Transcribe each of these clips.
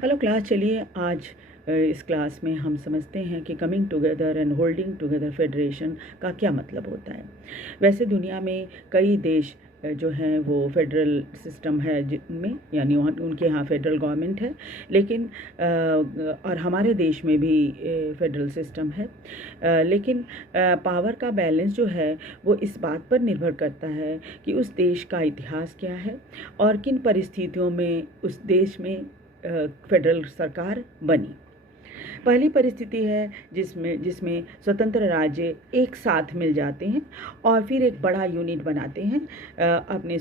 Hello class, चलिए आज इस क्लास में हम समझते हैं कि coming together and holding together federation का क्या मतलब होता है। वैसे दुनिया में कई देश जो हैं वो फेडरल सिस्टम है जिनमें, यानी उनके यहाँ फेडरल गवर्नमेंट है, लेकिन और हमारे देश में भी फेडरल सिस्टम है, लेकिन पावर का बैलेंस जो है वो इस बात पर निर्भर करता है कि उस देश का इतिहास क्या है और किन परिस्थितियों में उस देश में फेडरल सरकार बनी। पहली परिस्थिति है जिसमें जिसमें स्वतंत्र राज्य एक साथ मिल जाते हैं और फिर एक बड़ा यूनिट बनाते हैं, अपनी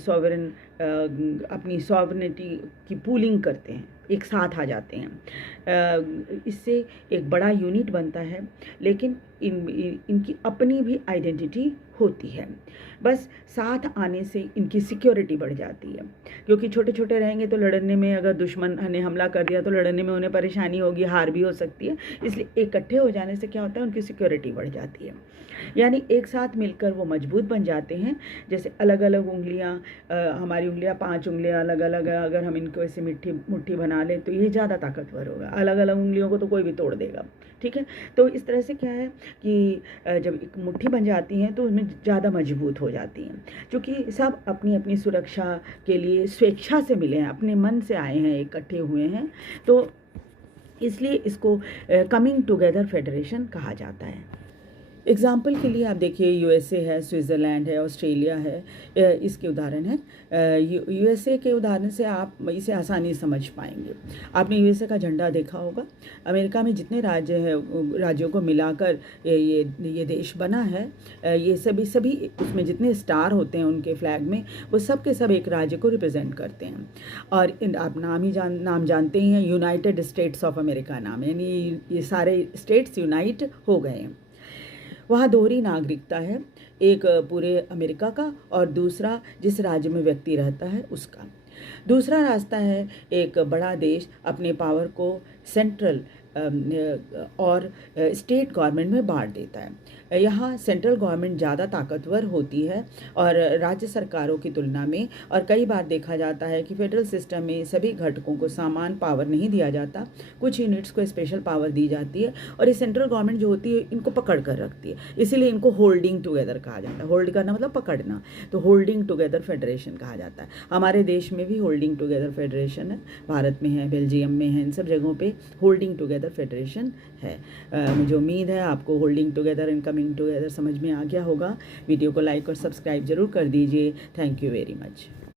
सॉवरेनिटी की पूलिंग करते हैं, एक साथ आ जाते हैं। इससे एक बड़ा यूनिट बनता है, लेकिन इनकी अपनी भी आइडेंटिटी होती है। बस साथ आने से इनकी सिक्योरिटी बढ़ जाती है, क्योंकि छोटे छोटे रहेंगे तो लड़ने में, अगर दुश्मन ने हमला कर दिया तो लड़ने में उन्हें परेशानी होगी, हार भी हो सकती है। इसलिए इकट्ठे हो जाने से क्या होता है, उनकी सिक्योरिटी बढ़ जाती है, यानी एक साथ मिलकर वो मजबूत बन जाते हैं। जैसे अलग अलग उंगलियां, हमारी उंगलियां 5 उंगलियां अलग अलग है, अगर हम इनको ऐसे मुट्ठी बना लें तो ये ज़्यादा ताकतवर होगा। अलग अलग उंगलियों को तो कोई भी तोड़ देगा, ठीक है। तो इस तरह से क्या है कि जब एक मुट्ठी बन जाती हैं तो उसमें ज़्यादा मजबूत हो जाती हैं, क्योंकि सब अपनी अपनी सुरक्षा के लिए स्वेच्छा से मिले हैं, अपने मन से आए हैं, इकट्ठे हुए हैं, तो इसलिए इसको कमिंग टुगेदर फेडरेशन कहा जाता है। एग्ज़ाम्पल के लिए आप देखिए, यूएसए है, स्विट्ज़रलैंड है, ऑस्ट्रेलिया है, इसके उदाहरण हैं। यूएसए के उदाहरण से आप इसे आसानी से समझ पाएंगे। आपने यूएसए का झंडा देखा होगा। अमेरिका में जितने राज्य हैं, राज्यों को मिलाकर ये देश बना है। ये सभी उसमें जितने स्टार होते हैं उनके फ्लैग में, वो सब के सब एक राज्य को रिप्रेजेंट करते हैं। और आप नाम जानते ही हैं, यूनाइटेड स्टेट्स ऑफ अमेरिका नाम, यानी ये सारे स्टेट्स यूनाइट हो गए हैं। वहाँ दोहरी नागरिकता है, एक पूरे अमेरिका का और दूसरा जिस राज्य में व्यक्ति रहता है उसका। दूसरा रास्ता है, एक बड़ा देश अपने पावर को सेंट्रल और स्टेट गवर्नमेंट में बांट देता है। यहाँ सेंट्रल गवर्नमेंट ज़्यादा ताकतवर होती है और राज्य सरकारों की तुलना में, और कई बार देखा जाता है कि फेडरल सिस्टम में सभी घटकों को समान पावर नहीं दिया जाता, कुछ यूनिट्स को स्पेशल पावर दी जाती है, और ये सेंट्रल गवर्नमेंट जो होती है इनको पकड़ कर रखती है, इसीलिए इनको होल्डिंग टुगेदर कहा जाता है। होल्ड करना मतलब पकड़ना, तो होल्डिंग टुगेदर फेडरेशन कहा जाता है। हमारे देश में भी होल्डिंग टुगेदर फेडरेशन है, भारत में है, बेल्जियम में है, इन सब जगहों पे होल्डिंग टुगेदर फेडरेशन है। मुझे उम्मीद है आपको holding together and coming together समझ में आ गया होगा। वीडियो को लाइक और सब्सक्राइब जरूर कर दीजिए। Thank you very much.